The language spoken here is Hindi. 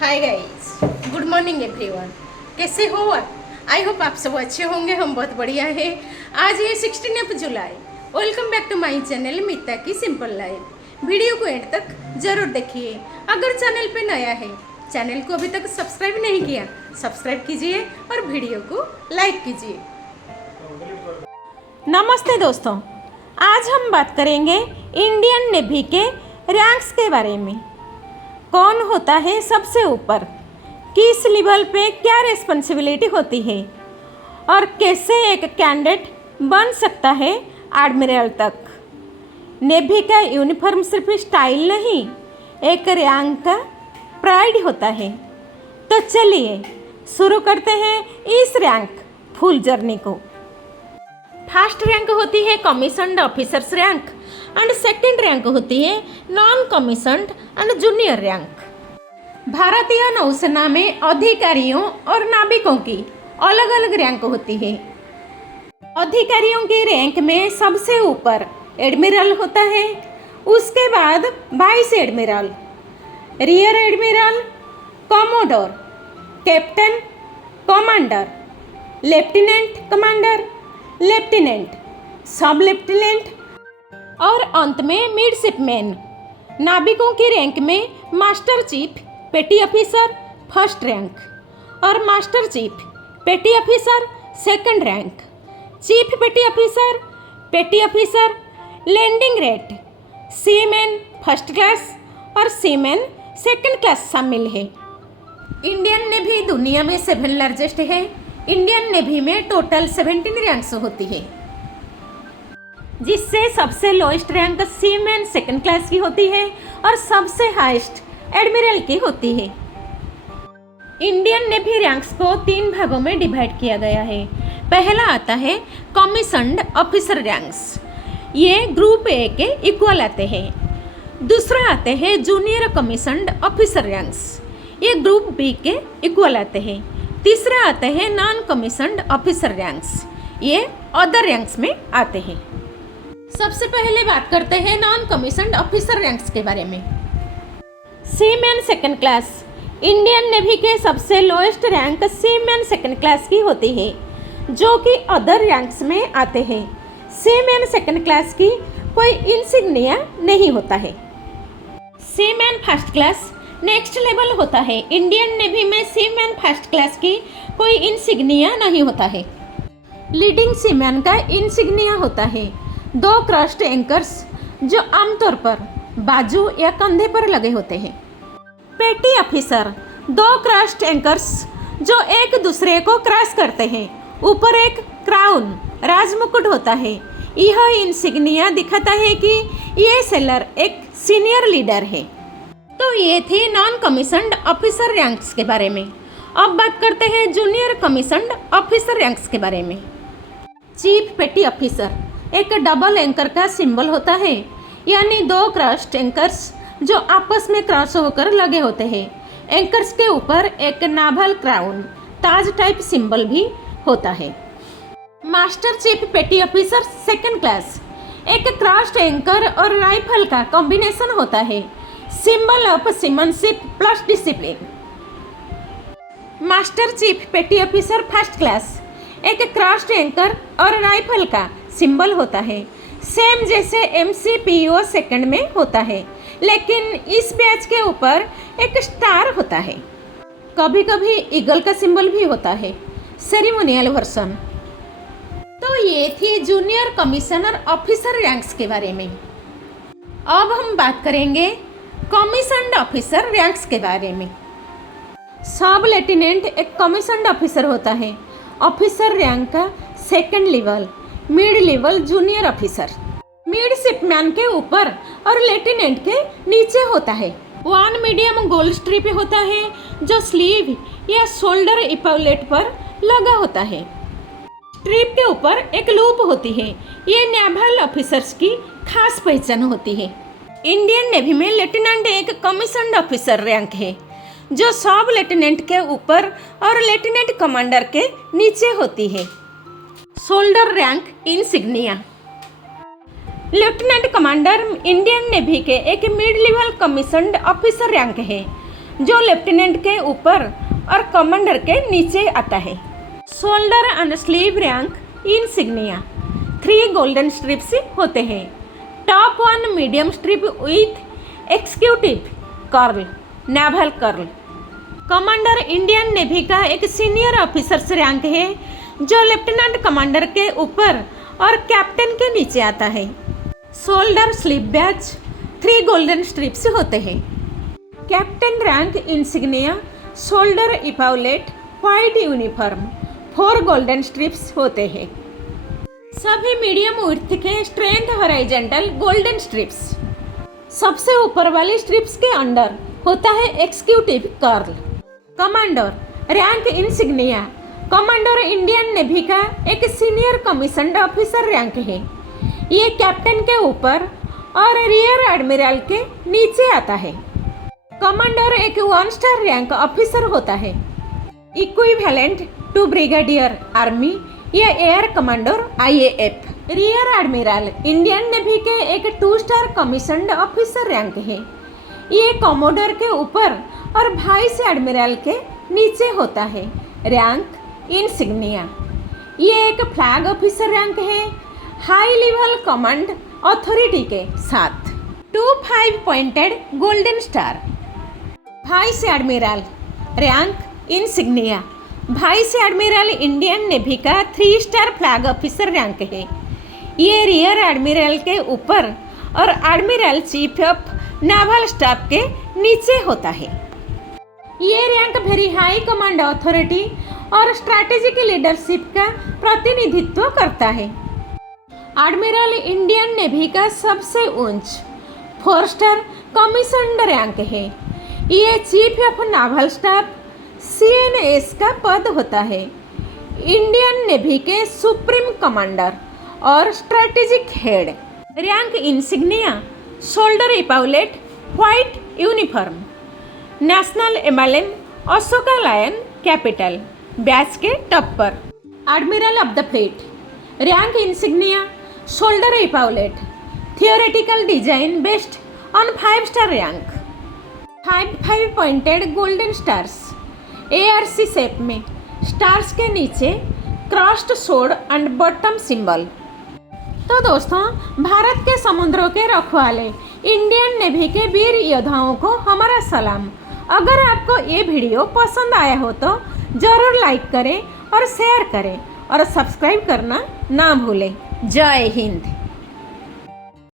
Hi guys, good morning everyone. कैसे हो आप? आई होप आप सब अच्छे होंगे। हम बहुत बढ़िया हैं। आज है 16 जुलाई। Welcome back to my channel Meeta की सिंपल लाइफ। वीडियो को एंड तक जरूर देखिए। अगर चैनल पे नया है, चैनल को अभी तक सब्सक्राइब नहीं किया, सब्सक्राइब कीजिए और वीडियो को लाइक कीजिए। नमस्ते दोस्तों, आज हम बात करेंगे इंडियन नेवी के रैंक्स के बारे में। कौन होता है सबसे ऊपर, किस लेवल पे क्या रिस्पॉन्सिबिलिटी होती है और कैसे एक कैंडिडेट बन सकता है एडमिरल तक। नेवी का यूनिफॉर्म सिर्फ स्टाइल नहीं, एक रैंक का प्राइड होता है। तो चलिए शुरू करते हैं इस रैंक फुल जर्नी को। फर्स्ट रैंक होती है commissioned officers rank and second rank होती है non commissioned and junior rank. भारतीय नौसेना में अधिकारियों और नाविकों की अलग अलग रैंक होती है। अधिकारियों की रैंक में सबसे ऊपर एडमिरल होता है, उसके बाद vice admiral, rear admiral, commodore, captain, commander, lieutenant commander, lieutenant, सब लेफ्टिनेंट और अंत में मिडशिपमैन। नाविकों की रैंक में master chief petty officer first rank और master chief petty officer second rank, chief petty officer landing rate, seaman first class और सीमैन सेकंड क्लास शामिल है। इंडियन नेवी दुनिया में 7 लार्जेस्ट है। इंडियन नेवी में टोटल 17 रैंक्स होती है, जिससे सबसे lowest rank seaman second class की होती है और सबसे हाईएस्ट एडमिरल की होती है। इंडियन नेवी रैंक्स को 3 भागों में डिवाइड किया गया है। पहला आता है कमीशन्ड ऑफिसर रैंक्स, ये ग्रुप ए के इक्वल आते हैं। दूसरा आते हैं जूनियर कमीशन्ड ऑफिसर रैंक्स, ये ग्रुप बी के इक्वल आते हैं। तीसरा आते हैं नॉन कमीशन्ड ऑफिसर रैंक्स, ये अदर रैंक्स में आते हैं। सबसे पहले बात करते हैं नॉन कमीशन्ड ऑफिसर रैंक्स के बारे में। Seaman second class, Indian navy के सबसे lowest rank seaman second class की होती है, जो कि अदर रैंक्स में आते हैं। सीमैन सेकंड क्लास की कोई इंसिग्निया नहीं होता है। Seaman first class next level होता है। इंडियन नेवी में सीमैन फर्स्ट क्लास की कोई इंसिग्निया नहीं होता है। लीडिंग सीमैन का इंसिग्निया होता है 2 क्रस्ट एंकर्स, जो आमतौर पर बाजू या कंधे पर लगे होते हैं। पेटी ऑफिसर 2 क्रस्ट एंकर्स, जो एक दूसरे को क्रॉस करते हैं। ऊपर एक क्राउन राजमुकुट होता है। यह इंसिग्निया दिखाता है कि ये सेलर एक सीनियर लीडर है। तो ये थी नॉन कमीशन्ड ऑफिसर रैंक्स के बारे में। अब बात करते हैं जूनियर कमीशन्ड ऑफिसर रैंक्स के बारे में। चीफ पेटी ऑफिसर एक डबल एंकर का सिंबल होता है, यानी 2 क्रॉस्ड एंकर्स जो आपस में क्रॉस होकर लगे होते हैं। एंकर्स के ऊपर एक नाभल क्राउन ताज टाइप सिंबल भी होता है। Master chief petty officer second class एक क्रॉस्ड एंकर और राइफल का कॉम्बिनेशन होता है, symbol of seamanship plus discipline. Master chief petty officer first class एक क्रॉस्ड एंकर और राइफल का सिंबल होता है, सेम जैसे MCPO सेकंड में होता है, लेकिन इस बैच के ऊपर एक स्टार होता है। कभी कभी ईगल का सिंबल भी होता है, सेरेमोनियल वर्जन। तो ये थी जूनियर कमिश्नर ऑफिसर रैंक्स के बारे में। अब हम बात करेंगे कमीशन्ड ऑफिसर रैंक्स के बारे में। सब लेफ्टिनेंट एक कमीशन्ड ऑफिसर होता है। ऑफिसर रैंक का second level, mid level junior officer, midshipman के ऊपर और लेफ्टिनेंट के नीचे होता है। 1 मीडियम गोल्ड स्ट्रिप होता है, जो स्लीव या शोल्डर इपॉलेट पर लगा होता है। स्ट्रिप के ऊपर एक लूप होती है, ये नेवल ऑफिसर्स की खास पहचान होती है। इंडियन नेवी में लेफ्टिनेंट एक कमीशन्ड ऑफिसर रैंक है, जो सब लेफ्टिनेंट के ऊपर और लेफ्टिनेंट कमांडर के नीचे होती है। Shoulder rank insignia. Lieutenant commander Indian navy के एक mid level commissioned officer rank है, जो लेफ्टिनेंट के ऊपर और कमांडर के नीचे आता है। Shoulder and sleeve rank insignia 3 golden stripes होते हैं। Top 1 medium strip with executive curl, naval curl. Commander Indian navy का एक सीनियर ऑफिसर्स रैंक है जो लेफ्टिनेंट कमांडर के ऊपर और कैप्टन के नीचे आता है। Shoulder sleeve badge 3 golden stripes होते हैं। Captain rank insignia shoulder epaulette white uniform 4 golden stripes होते हैं। सभी मीडियम विड्थ के स्ट्रेंथ हॉरिजॉन्टल गोल्डन स्ट्रिप्स। सबसे ऊपर वाली स्ट्रिप्स के अंडर होता है executive curl. Commander rank insignia commander Indian navy का एक सीनियर कमीशन्ड ऑफिसर रैंक है। ये कैप्टन के ऊपर और रियर एडमिरल के नीचे आता है। कमांडर एक 1 स्टार रैंक ऑफिसर होता है, इक्विवेलेंट टू ब्रिगेडियर आर्मी या air commander IAF। Rear admiral Indian navy के एक 2 स्टार कमीशन्ड ऑफिसर रैंक है। ये कमोडर के ऊपर और वाइस एडमिरल के नीचे होता है। रैंक इंसिग्निया ये एक फ्लैग ऑफिसर रैंक है हाई लेवल कमांड अथॉरिटी के साथ। 2 five pointed golden star. Vice admiral rank insignia vice admiral Indian navy का 3 स्टार फ्लैग ऑफिसर रैंक है। ये रियर एडमिरल के ऊपर और admiral chief of naval staff के नीचे होता है। ये rank very high command authority और स्ट्रैटेजिक लीडरशिप का प्रतिनिधित्व करता है। एडमिरल इंडियन नेवी का सबसे ऊंच 4 स्टार कमीशन्ड रैंक है। ये chief of naval staff CNS का पद होता है। इंडियन नेवी के सुप्रीम कमांडर और strategic head. Rank insignia shoulder epaulette white uniform. National emblem Ashoka lion capital badge के टॉप पर। Admiral of the fleet rank insignia shoulder epaulette theoretical design based on 5 star rank. 5 golden stars ARC shape में, स्टार्स के नीचे crossed sword and bottom symbol. तो दोस्तों, भारत के समुद्रों के रखवाले इंडियन नेवी के वीर योद्धाओं को हमारा सलाम। अगर आपको ये वीडियो पसंद आया हो तो ज़रूर लाइक करें और शेयर करें और सब्सक्राइब करना ना भूलें। जय हिंद।